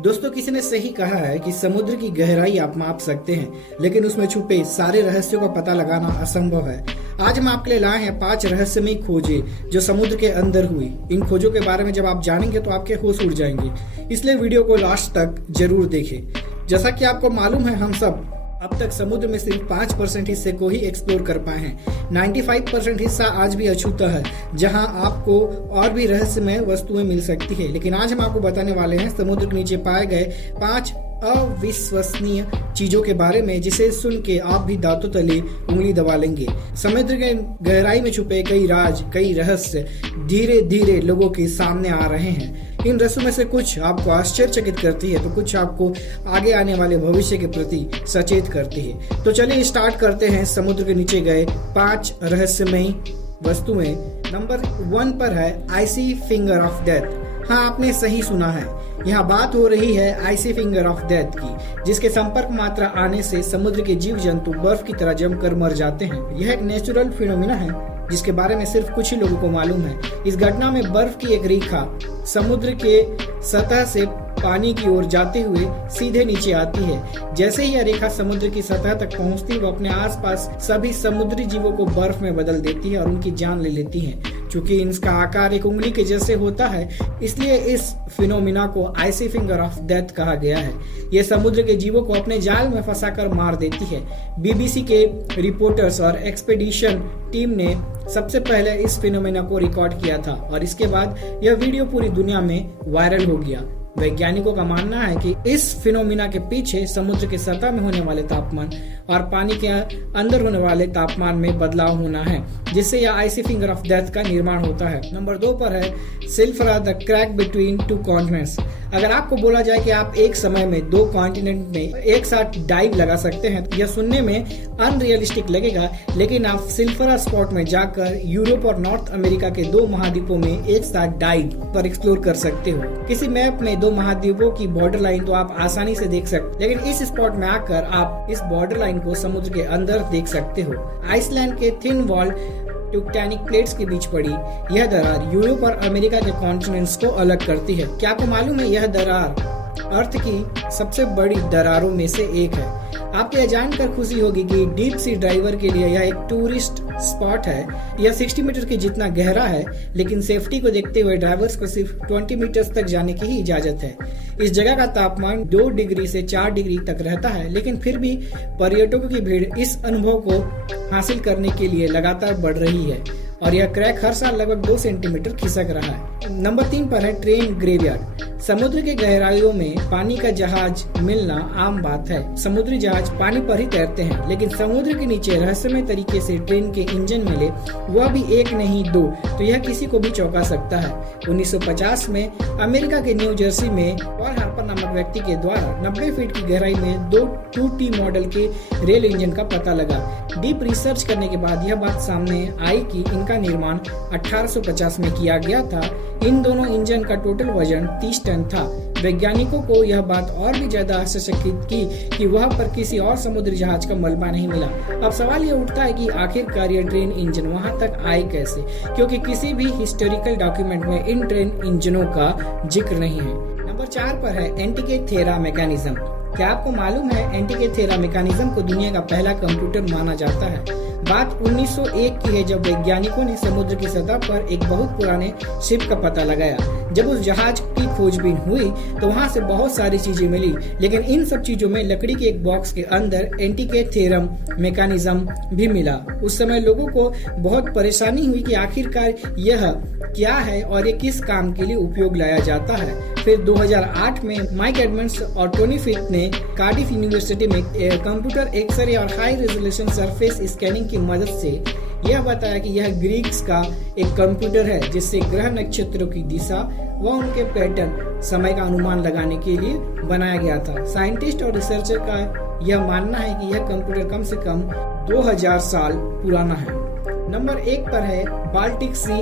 दोस्तों, किसी ने सही कहा है कि समुद्र की गहराई आप माप सकते हैं, लेकिन उसमें छुपे सारे रहस्यों का पता लगाना असंभव है। आज हम आपके लिए लाए हैं 5 रहस्यमयी खोजें जो समुद्र के अंदर हुई। इन खोजों के बारे में जब आप जानेंगे तो आपके होश उड़ जाएंगे, इसलिए वीडियो को लास्ट तक जरूर देखें। जैसा कि आपको मालूम है, हम सब अब तक समुद्र में सिर्फ 5% हिस्से को ही एक्सप्लोर कर पाए हैं। 95% हिस्सा आज भी अछूता है, जहां आपको और भी रहस्यमय वस्तुएं मिल सकती है। लेकिन आज हम आपको बताने वाले हैं समुद्र के नीचे पाए गए 5 अविश्वसनीय चीजों के बारे में, जिसे सुन के आप भी दांतों तले उंगली दबा लेंगे। समुद्र के गहराई में छुपे कई राज, कई रहस्य धीरे धीरे लोगों के सामने आ रहे हैं। इन रहस्यों में से कुछ आपको आश्चर्यचकित करती है तो कुछ आपको आगे आने वाले भविष्य के प्रति सचेत करती है। तो चलिए स्टार्ट करते हैं समुद्र के नीचे गए 5 रहस्यमयी वस्तुएं। नंबर 1 पर है आइसी फिंगर ऑफ डेथ। हाँ, आपने सही सुना है, यहाँ बात हो रही है आइसी फिंगर ऑफ डेथ की, जिसके संपर्क मात्रा आने से समुद्र के जीव जंतु बर्फ की तरह जमकर मर जाते हैं। यह एक नेचुरल फिनोमिना है जिसके बारे में सिर्फ कुछ ही लोगों को मालूम है। इस घटना में बर्फ की एक रेखा समुद्र के सतह से पानी की ओर जाते हुए सीधे नीचे आती है। जैसे ही यह रेखा समुद्र की सतह तक पहुंचती है, वो अपने आसपास सभी समुद्री जीवों को बर्फ में बदल देती है और उनकी जान ले लेती है। चूंकि इसका आकार एक उंगली के जैसे होता है, इसलिए इस फिनोमिना को आइसी फिंगर ऑफ डेथ कहा गया है। यह समुद्र के जीवों को अपने जाल में फंसाकर मार देती है। बीबीसी के रिपोर्टर्स और एक्सपेडिशन टीम ने सबसे पहले इस फिनोमिना को रिकॉर्ड किया था और इसके बाद यह वीडियो पूरी दुनिया में वायरल हो गया। वैज्ञानिकों का मानना है कि इस फिनोमिना के पीछे समुद्र के सतह में होने वाले तापमान और पानी के अंदर होने वाले तापमान में बदलाव होना है, जिससे यह आइसी फिंगर ऑफ डेथ का निर्माण होता है। नंबर 2 पर है सिल्फरा द क्रैक बिटवीन 2 कॉन्टिनेंट्स। अगर आपको बोला जाए कि आप एक समय में 2 कॉन्टिनेंट में एक साथ डाइव लगा सकते हैं, तो यह सुनने में अनरियलिस्टिक लगेगा, लेकिन आप सिल्फरा स्पॉट में जाकर यूरोप और नॉर्थ अमेरिका के 2 महाद्वीपों में एक साथ डाइव पर एक्सप्लोर कर सकते हो। किसी मैप में 2 महाद्वीपों की बॉर्डर लाइन तो आप आसानी से देख सकते, लेकिन इस स्पॉट में आकर आप इस बॉर्डर लाइन को समुद्र के अंदर देख सकते हो। आइसलैंड के थिन वॉल टेक्टोनिक प्लेट्स के बीच पड़ी यह दरार यूरोप और अमेरिका के कॉन्टिनेंट्स को अलग करती है। क्या आपको मालूम है, यह दरार अर्थ की सबसे बड़ी दरारों में से एक है। आपको यह जानकर खुशी होगी कि डीप सी डाइवर के लिए यह एक टूरिस्ट स्पॉट है। यह 60 मीटर के जितना गहरा है, लेकिन सेफ्टी को देखते हुए ड्राइवर्स को सिर्फ 20 मीटर तक जाने की ही इजाजत है। इस जगह का तापमान 2 डिग्री से 4 डिग्री तक रहता है, लेकिन फिर भी पर्यटकों की भीड़ इस अनुभव को हासिल करने के लिए लगातार बढ़ रही है और यह क्रैक हर साल लगभग 2 सेंटीमीटर खिसक रहा है। नंबर 3 पर है ट्रेन ग्रेवयार्ड। समुद्र के गहराइयों में पानी का जहाज मिलना आम बात है। समुद्री जहाज पानी पर ही तैरते हैं, लेकिन समुद्र के नीचे रहस्यमय तरीके से ट्रेन के इंजन मिले, वह भी 1 नहीं 2, तो यह किसी को भी चौंका सकता है। 1950 में अमेरिका के न्यू जर्सी में पॉल हार्पर नामक व्यक्ति के द्वारा 90 फीट की गहराई में 2 2T मॉडल के रेल इंजन का पता लगा। डीप रिसर्च करने के बाद यह बात सामने आई कि इनका निर्माण 1850 में किया गया था। इन दोनों इंजन का टोटल वजन 30 टन था। वैज्ञानिकों को यह बात और भी ज्यादा आश्चर्यचकित की कि वहां पर किसी और समुद्री जहाज का मलबा नहीं मिला। अब सवाल यह उठता है कि आखिरकार यह ट्रेन इंजन वहां तक आए कैसे, क्योंकि किसी भी हिस्टोरिकल डॉक्यूमेंट में इन ट्रेन इंजनों का जिक्र नहीं है। नंबर 4 पर है एंटिकेथेरा मैकेनिज्म। क्या आपको मालूम है, एंटिकेथेरा मैकेनिज्म को दुनिया का पहला कंप्यूटर माना जाता है। बात 1901 की है, जब वैज्ञानिकों ने समुद्र की सतह पर एक बहुत पुराने शिप का पता लगाया। जब उस जहाज की खोजबीन हुई तो वहां से बहुत सारी चीजें मिली, लेकिन इन सब चीजों में लकड़ी के एक बॉक्स के अंदर एंटिकेथेरम मैकेनिज्म भी मिला। उस समय लोगों को बहुत परेशानी हुई कि आखिरकार यह क्या है और ये किस काम के लिए उपयोग लाया जाता है। फिर 2008 में माइक एडमंड्स और टोनी फिक ने कार्डिफ यूनिवर्सिटी में कंप्यूटर एक्सरे और हाई रेजोल्यूशन सरफेस स्कैनिंग की मदद से यह बताया कि यह ग्रीक्स का एक कंप्यूटर है, जिससे ग्रह नक्षत्रों की दिशा व उनके पैटर्न समय का अनुमान लगाने के लिए बनाया गया था। साइंटिस्ट और रिसर्चर का यह मानना है कि यह कंप्यूटर कम से कम 2000 साल पुराना है। नंबर 1 पर है बाल्टिक सी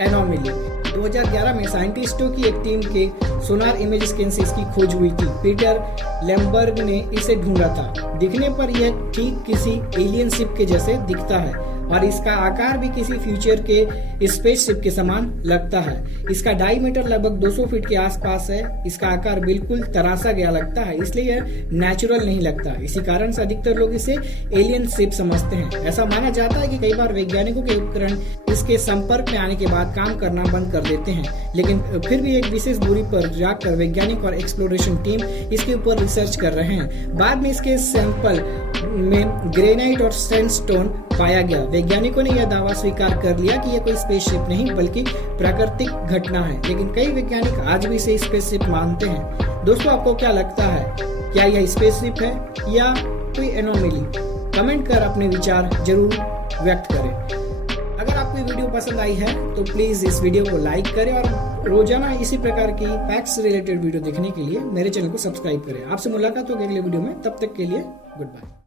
एनोमली। 2011 में साइंटिस्टों की एक टीम के सोनार इमेज स्कैन से इसकी खोज हुई थी। पीटर लैम्बर्ग ने इसे ढूंढा था। दिखने पर यह ठीक किसी एलियन शिप के जैसे दिखता है और इसका आकार भी किसी फ्यूचर के स्पेसशिप के समान लगता है। इसका डायमीटर लगभग 200 फीट के आसपास है। इसका आकार बिल्कुल तराशा गया लगता है, इसलिए यह नेचुरल नहीं लगता। इसी कारण से अधिकतर लोग इसे एलियन शिप समझते हैं। ऐसा माना जाता है कि कई बार वैज्ञानिकों के उपकरण इसके संपर्क में आने के बाद काम करना बंद कर देते हैं, लेकिन फिर भी एक विशेष दूरी पर जाकर वैज्ञानिक और एक्सप्लोरेशन टीम इसके ऊपर रिसर्च कर रहे हैं। बाद में इसके सैंपल में ग्रेनाइट और सैंडस्टोन पाया गया। वैज्ञानिकों ने यह दावा स्वीकार कर लिया कि यह कोई स्पेसशिप नहीं बल्कि प्राकृतिक घटना है, लेकिन कई वैज्ञानिक आज भी इसे स्पेसशिप मानते हैं। दोस्तों, आपको क्या लगता है, क्या यह स्पेसशिप है या कोई एनोमली? कमेंट कर अपने विचार जरूर व्यक्त करें। अगर आपको ये वीडियो पसंद आई है तो प्लीज इस वीडियो को लाइक करें और रोजाना इसी प्रकार की फैक्ट्स रिलेटेड वीडियो देखने के लिए मेरे चैनल को सब्सक्राइब करें। आपसे मुलाकात होगी अगले वीडियो में, तब तक के लिए गुड बाय।